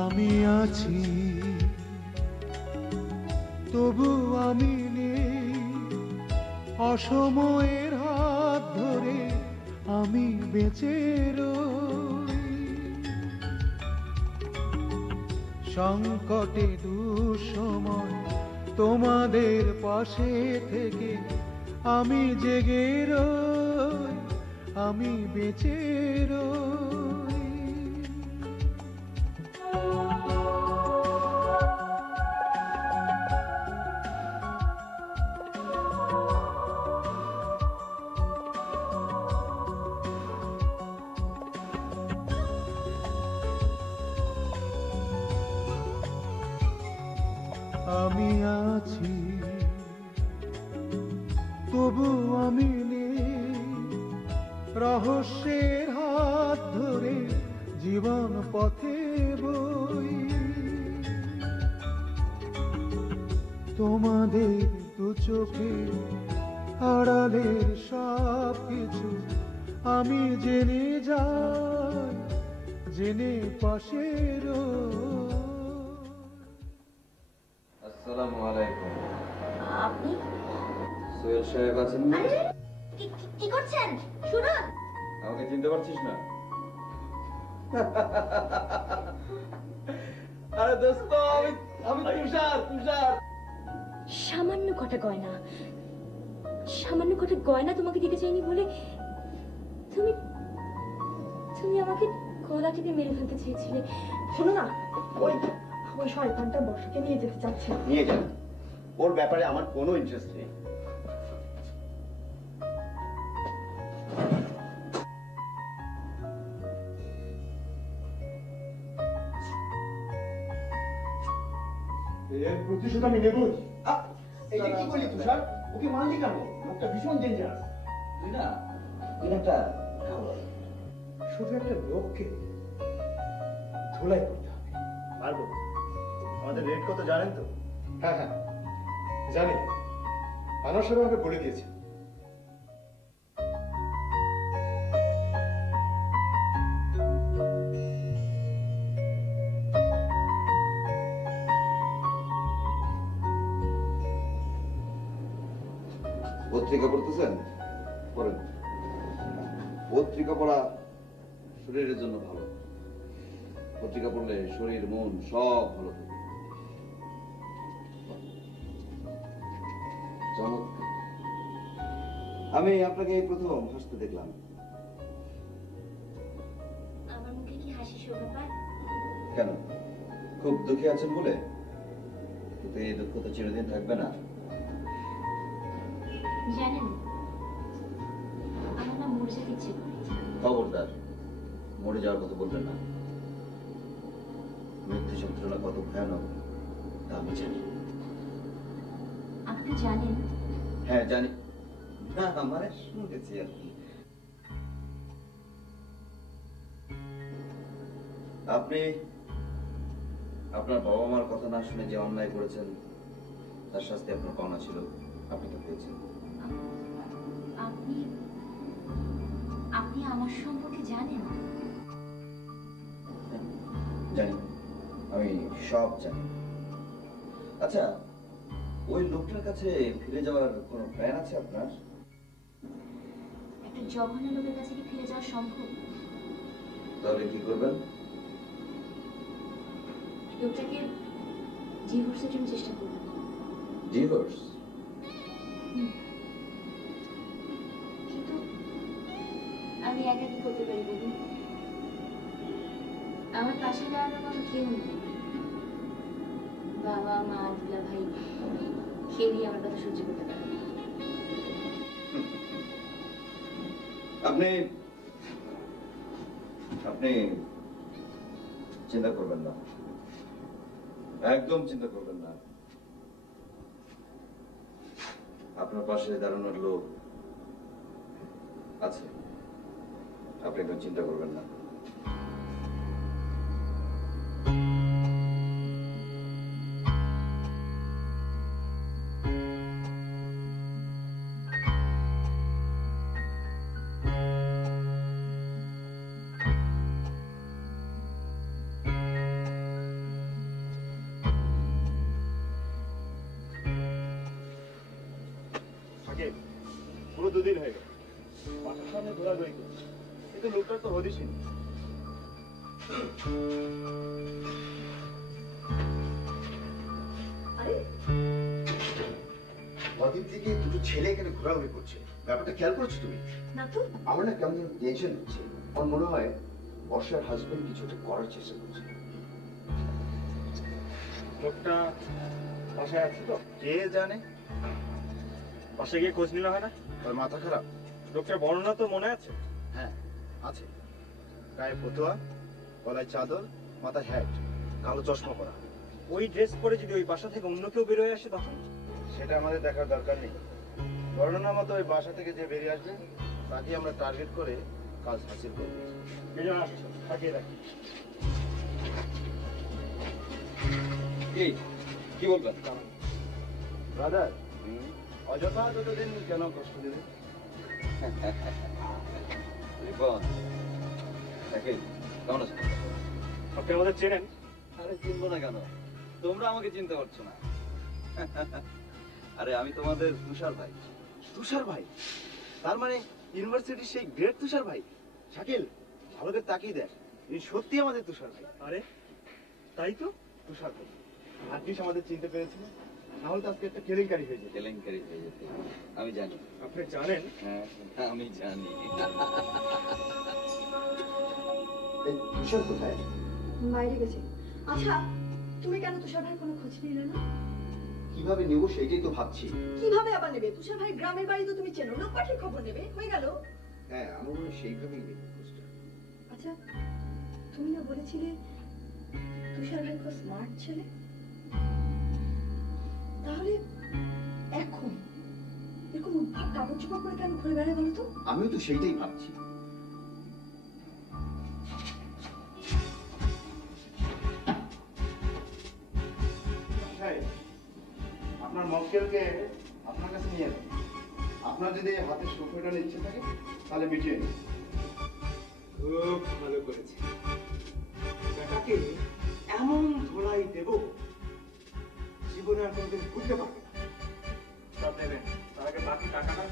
আমি আছি তবু আমি নেই, অসময়ের হাত ধরে আমি বেঁচে রই। সংকটে দুঃসময় তোমাদের পাশে থেকে আমি জেগে রই, আমি বেঁচে রই। আমি আছি তবু আমি নেই, রহস্যের হাত ধরে জীবন পথে বই। তোমাদের দু চোখে আড়ালের সব কিছু আমি জেনে যাই, জেনে পাশে রই। আসসালামু আলাইকুম। আপনি সোহেল সাহেব আছেন না? কি করছেন? শুনুন। আমাকে চিনতে পারছিস না? আরে দোস্ত, আমি তুষার। সামান্য কটা গয়না তোমাকে দিতে চাইনি বলে তুমি তুমি আমাকে গলা টিপে মেরে ফেলতে চেয়েছিলে। শোনো না, ওই ওই শয়তানটা বর্ষাকে নিয়ে যেতে চাচ্ছে। নিয়ে যান, ওর ব্যাপারে আমার কোনো ইন্টারেস্ট নেই। এর প্রতিশোধ আমি নেবই। এটা কি করলি তুষার? ওকে মারলি কেন? লোকটা ভীষণ ডেঞ্জারাস। তুই না একটা শুধু একটা লোককে ধুলাই করতে হবে। পারবো। আমাদের রেট কত জানেন তো? হ্যাঁ হ্যাঁ জানি, আনার সাহেব আমাকে বলে দিয়েছে। পত্রিকা পড়তেছেন? পড়েন। পত্রিকা পড়া শরীরের জন্য ভালো। পত্রিকা পড়লে শরীর মন সব ভালো থাকে। চমৎকার। আমি আপনাকে এই প্রথম হাসতে দেখলাম। আমার মুখে কি হাসি শোভা পায়? কেন, খুব দুঃখে আছেন বলে? কিন্তু এই দুঃখ তো চিরদিন থাকবে না। জানেন, আমার না মরে যেতে ইচ্ছে করে। খবরদার, মরে যাওয়ার কথা বলবেন না। মৃত্যু যন্ত্রণা কত ভয়ানক তা আমি জানি। আপনি জানেন? হ্যাঁ জানি। না মানে শুনেছি আর কি। আপনি আপনার বাবা মার কথা না শুনে যে অন্যায় করেছেন তার শাস্তি আপনার পাওনা ছিল, আপনি তো পেয়েছেন। আপনি আপনি আমার সম্পর্কে জানেন? জানি, আমি সব জানি। আচ্ছা, ওই লোকটার কাছে ফিরে যাওয়ার কোনো প্ল্যান আছে আপনার? একটা জঘন্য লোকের কাছে কি ফিরে যাওয়া সম্ভব? তাহলে কি করবেন? লোকটাকে ডিভোর্সের জন্য চেষ্টা করব। ডিভোর্স? কিন্তু আমি একা কি করতে পারি বলুন? আমার পাশে দাঁড়ানোর মতো কেউ নেই। বাবা মা দুলা ভাই কেউই আমার কথা সহ্য করতে পারে না। আপনি আপনি চিন্তা করবেন না, একদম চিন্তা করবেন না। আপনার পাশে দাঁড়ানোর লোক আছে, আপনি একদম চিন্তা করবেন না। শাকিল, পুরো 2 দিন হয়ে গেল বাসার সামনে ঘোরাঘুরি করছে, কিন্তু লোকটার তো হদিসই নেই। আরে কদিন থেকে দুটো ছেলে এখানে ঘোরাঘুরি করছে, ব্যাপারটা খেয়াল করছো তুমি? না তো, আমার না কেমন টেনশন হচ্ছে। আমার মনে হয় বর্ষার হাজবেন্ড কিছু একটা করার চেষ্টা করছে। লোকটা বাসায় আছে তো? কে জানে, বাসায় গিয়ে খোঁজ নিলে হয় না? ওর মাথা খারাপ? লোকটার বর্ণনা তো মনে আছে? হ্যাঁ আছে। গায়ে ফতুয়া, গলায় চাদর, মাথায় হ্যাট, কালো চশমা পরা। ওই ড্রেস পরে যদি ওই বাসা থেকে অন্য কেউ বেরোয় আসে তখন? সেটা আমাদের দেখার দরকার নেই। বর্ণনা মতো ওই বাসা থেকে যে বেরিয়ে আসবে তাকে আমরা টার্গেট করে কাজ হাসিল করব। বেজন আসছে, থাকিয়ে রাখি। কি বলবেন? ব্রাদার, অযথা যতদিন কেন কষ্ট দেবে? রিপন, শাকিল, কেমন আছো? আপনি আমাদের চেনেন? আরে চিনবো না কেন? তোমরা আমাকে চিনতে পারছো না। আরে আমি তোমাদের তুষার ভাই। তুষার ভাই? তার মানে ইউনিভার্সিটির সেই গ্রেট তুষার ভাই? শাকিল, ভালো করে তাকিয়ে দেখ, এই সত্যি আমাদের তুষার ভাই। আরে তাই তো। তুষার ভাই ভাগ্যিস আমাদের চিনতে পেরেছিল, না হলে তো আজকে একটা কেলেঙ্কারি হয়ে যেত। কেলেঙ্কারি হয়ে যেত। আমি জানি। আপনি জানেন? হ্যাঁ, আমি জানি। এই তুষার কোথায়? বাইরে গেছে। আচ্ছা, তুমি কেন তুষার ভাই কোনো খোঁজ নিলে না? কিভাবে নেবো সেটাই তো ভাবছি। কিভাবে আবার নেবে? তুষার ভাই গ্রামের বাড়ি তো তুমি চেনো, লোক পাঠিয়ে খবর নেবে, হয়ে গেল। হ্যাঁ, আমার মনে হয় সেইভাবেই নেবো খোঁজটা। আচ্ছা, তুমি না বলেছিলে তুষার ভাই খুব স্মার্ট ছেলে? তাহলে এখন এরকম উদ্ভট কাপড় চোপড় পরে কেন ঘুরে বেড়ায় বলো তো? আমিও তো সেইটাই ভাবছি। আপনার মক্কেলকে আপনার কাছে নিয়ে যান। আপনার যদি হাতে সুখ মেটানোর ইচ্ছে থাকে তাহলে মিটিয়ে নিন। খুব ভালো করেছে। বেটাকে এমন ধোলাই দেব, জীবনে আর কোনোদিন ভুলতে পারবে না। সব নেবেন, তার আগে বাকি টাকাটা।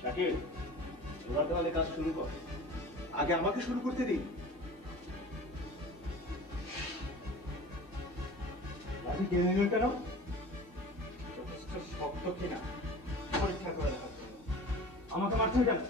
শাকিল, তোরা তাহলে কাজ শুরু কর। আগে আমাকে শুরু করতে দিন। লাঠি টেনে নিল কেন? যথেষ্ট শক্ত কিনা পরীক্ষা করে দেখার জন্য। আমাকে মারতে কেন?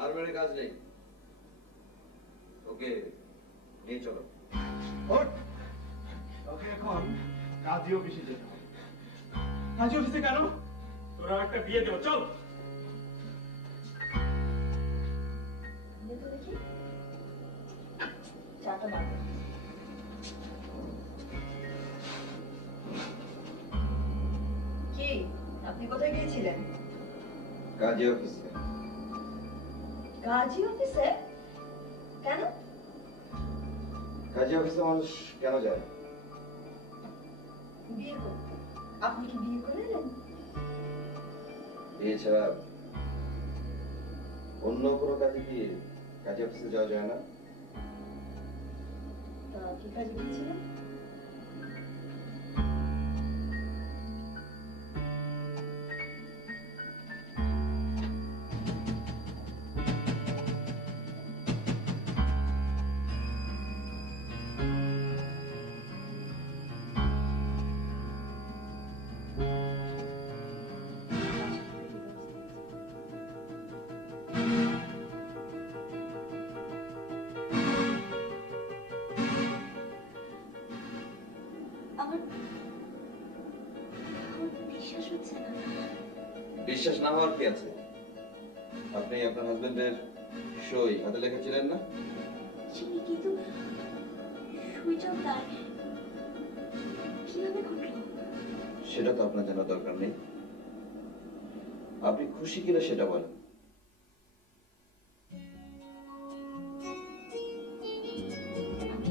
আর বেড়ে কাজ নেই, ওকে নিয়ে চলো। ওঠ! ওকে এখন কাজী অফিসে যেতে হবে। কাজী অফিসে কেন? তোরা একটা বিয়ে দেবো, চল। দেখো দেখি, চাটা বাঁধো। কি, আপনি কোথায় গিয়েছিলেন? কাজী অফিসে। গাজী অফিসে? কেন? কাজী অফিসে মানুষ কেন যায়? বিয়ে করতে। আপনি কি বিয়ে করে এলেন? বিয়ে ছাড়া অন্য কোনো কাজে কি কাজী অফিসে যাওয়া যায় না? তা কি কাজে গিয়েছিলেন? আমার বিশ্বাস হচ্ছে না। বিশ্বাস না হওয়ার কি আছে? আপনি আপনার হাজবেন্ডের সই হাতে লেখেছিলেন না? চিনি, কিন্তু সইটাও তার কিভাবে ঘটলো? সেটা তো আপনার জানার দরকার নেই। আপনি খুশি কিনা সেটা বলেন। আমি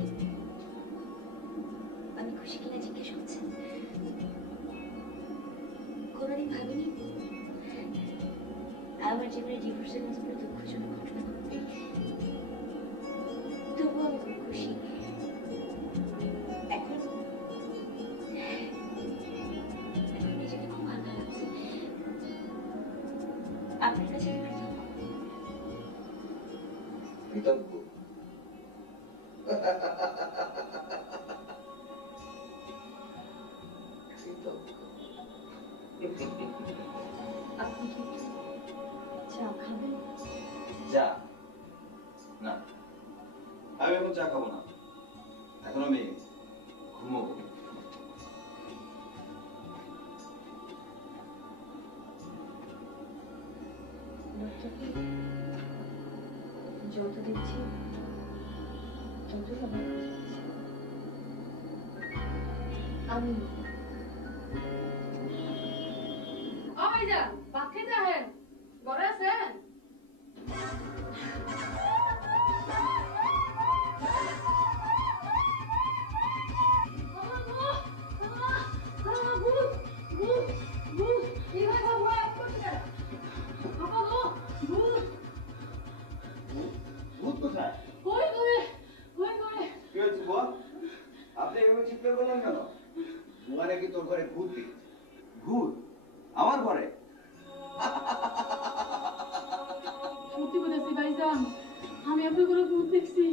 জীবনে ডিভোর্সের মতো কোনো দুঃখজনক ঘটনা ঘটবে, তবুও আমি খুব খুশি। এখন এখন নিজেকে খুব ভালো লাগছে। আপনার কাছে আমি কৃতজ্ঞ। কৃতজ্ঞ? আপনি কি চা খাবেন? চা? না, আমি এখন চা খাবো না, এখন আমি ঘুমোবো। লোকটাকে যত দেখছি ততই আমার কাছে লাগছে। আমি ভাইজান ভাত খেতে আহেন, ঘরে আছেন? ভূত কোথায়? কি হয়েছে বল? আপনি এভাবে চিৎকার করলেন কেন? বুয়া নাকি তোর ঘরে ভূত দেখেছে। ভূত? আমার ঘরে? সত্যি বলেছি ভাইজান, আমি আপনার করে ভূত দেখছি।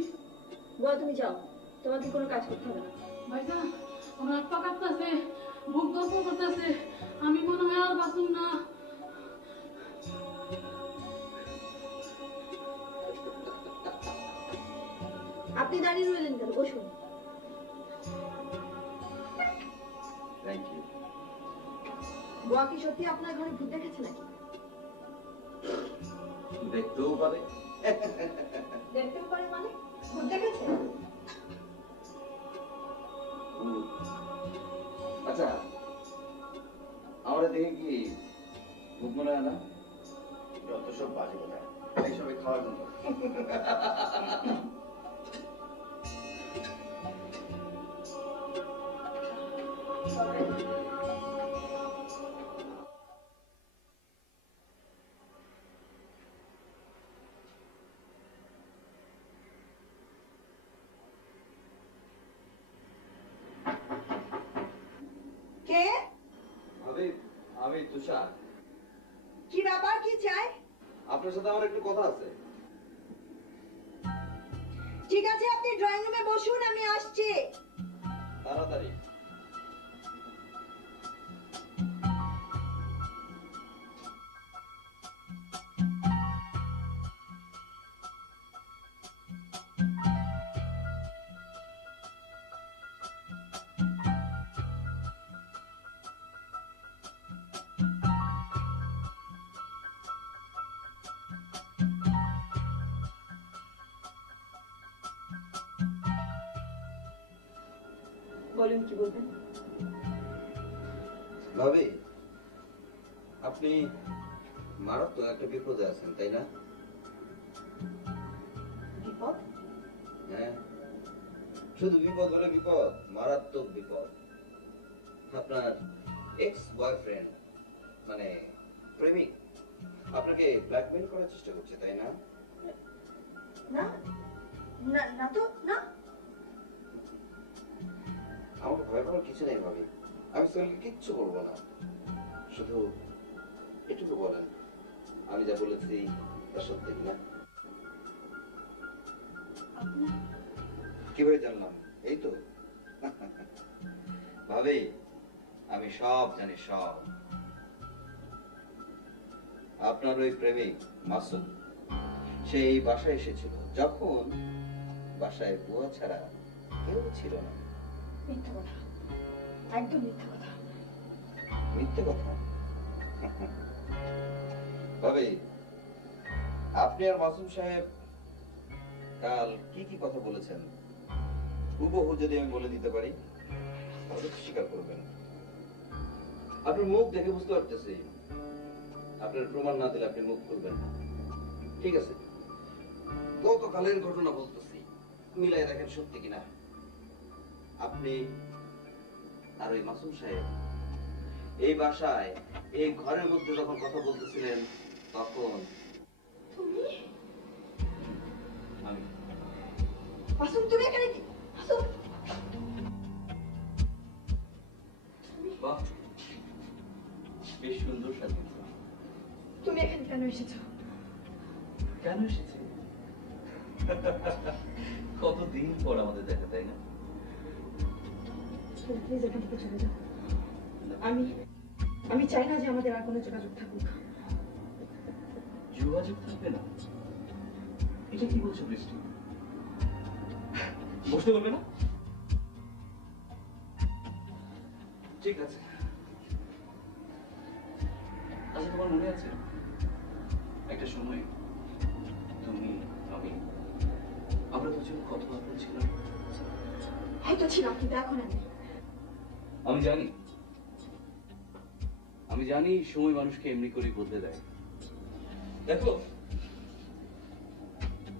বুয়া তুমি যাও, তোমাকে কোনো কাজ করতে হবে না। ভাইজান আমার হাত পা কাঁপতাছে, বুক ধরপড় করতেছে, আমি মনে হয় আর বাঁচুম না। আপনি দাঁড়িয়ে রইলেন কেন? বসুন। Thank you. বুয়া কি সত্যি আপনার ঘরে ভূত দেখেছে নাকি? দেখতেও পারে। দেখতেও পারে মানে? ভূত দেখেছে? ভূত? আচ্ছা, আমরা দেখে কি ভূত মনে হয় না? যত সব বাজে কথা, এইসবে খাওয়ার জন্য। কে? আমি তুষার। কি ব্যাপার, কি চাই? আপনার সাথে আমার একটু কথা আছে। ঠিক আছে, আপনি ড্রয়িং রুমে বসুন, আমি আসছি। তাড়াতাড়ি। বলুন, কি বলবেন? ভাবি, আপনি মারাত্মক একটা বিপদে আছেন, তাই না? বিপদ? হ্যাঁ, শুধু বিপদ বলে বিপদ, মারাত্মক বিপদ। আপনার এক্স বয়ফ্রেন্ড মানে প্রেমিক আপনাকে ব্ল্যাকমেইল করার চেষ্টা করছে, তাই না? না না না তো না। আমাকে ভয় পাওয়ার কিছু নেই ভাবি, আমি সোহেলকে কিচ্ছু বলবো না। শুধু এটুকু বলেন, আমি যা বলেছি তা সত্যি কিনা? কিভাবে জানলাম? এই তো ভাবি, আমি সব জানি, সব। আপনার ওই প্রেমিক মাসুম সে এই বাসায় এসেছিল যখন বাসায় বুয়া ছাড়া কেউ ছিল না। মিথ্যা কথা, একদম মিথ্যা কথা। মিথ্যে কথা? ভাবি, আপনি আর মাসুম সাহেব কাল কি কি কথা বলেছেন হুবহু যদি আমি বলে দিতে পারি তাহলে স্বীকার করবেন। আপনার মুখ দেখে বুঝতে পারতেছি আপনার প্রমাণ না দিলে আপনি মুখ খুলবেন না। ঠিক আছে, গতকালের ঘটনা বলতেছি, মিলাই দেখেন সত্যি কিনা। আপনি আর ওই মাসুম সাহেব এই বাসায় এই ঘরের মধ্যে যখন কথা বলতেছিলেন তখন মাসুম তুমি এখানে কি মাসুম বাহ, বেশ সুন্দর সাজিয়েছ। তুমি এখানে কেন এসেছো? কেন এসেছে? কতদিন পর আমাদের দেখা, তাই না? প্লিজ এখান থেকে চলে যাও। আমি আমি চাই না যে আমাদের আর কোনো যোগাযোগ থাকুক। যোগাযোগ থাকবে না? এটা কি বলছো বৃষ্টি? বসতে পারবে না? ঠিক আছে। আচ্ছা, তোমার মনে আছে একটা সময় তুমি, আমি, আমরা দুজন কত আপন ছিলাম? হয়তো ছিলাম, কিন্তু এখন আমি আমি জানি সময় মানুষকে এমনি করে বদলে দেয়। দেখো,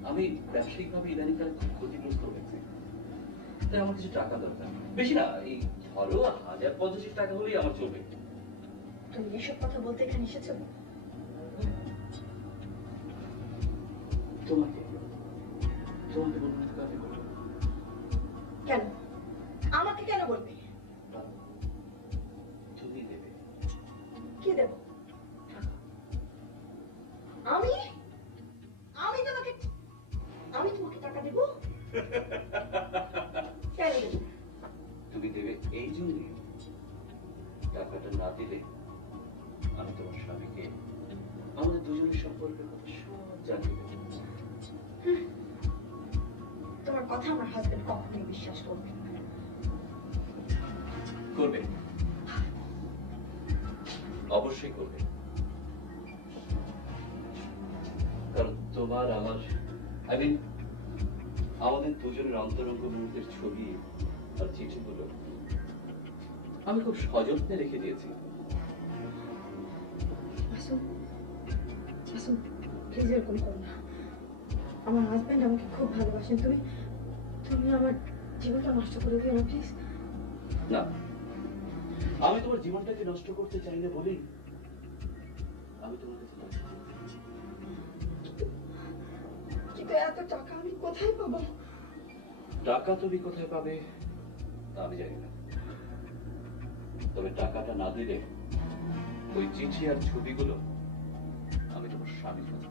আমি ব্যবসায়িকভাবে ইদানিংকালে খুব ক্ষতিগ্রস্ত হয়েছি, তাই আমার কিছু টাকা দরকার। বেশি না, এই ধরো 1085 টাকা হলেই আমার চলবে। তুমি এসব কথা বলতে এখানে এসেছো? তোমাকে তোমাকে বলতে কাজে করবো। কেন? আমাকে কেন বলবে? তুমি দেবে। কি দেব? আমি আমি তোমাকে টাকা দেব? কেন দেব? তুমি দেবে এই জন্যে, টাকাটা না দিলে আমি তোমার স্বামীকে আমাদের দুজনের সম্পর্কের কথা সব জানিয়ে দেবো। তোমার কথা আমার হাজবেন্ড কখনোই বিশ্বাস করবে না। করবে, অবশ্যই করবে, কারণ তোমার আমার আমাদের দুজনের অন্তরঙ্গ মুহূর্তের ছবি আর চিঠিগুলো আমি খুব সযত্নে রেখে দিয়েছি। মাসুম মাসুম প্লিজ এরকম করো না। আমার হাজবেন্ড আমাকে খুব ভালোবাসেন। তুমি তুমি আমার জীবনটা নষ্ট করে দিও না প্লিজ। না, আমি তোমার জীবনটাকে নষ্ট করতে চাই না বলেই আমি তোমার কাছে টাকা চেয়েছি। কিন্তু এত টাকা আমি কোথায় পাবো? টাকা তুমি কোথায় পাবে তা আমি জানি না, তবে টাকাটা না দিলে ওই চিঠি আর ছবিগুলো আমি তোমার স্বামীর কাছে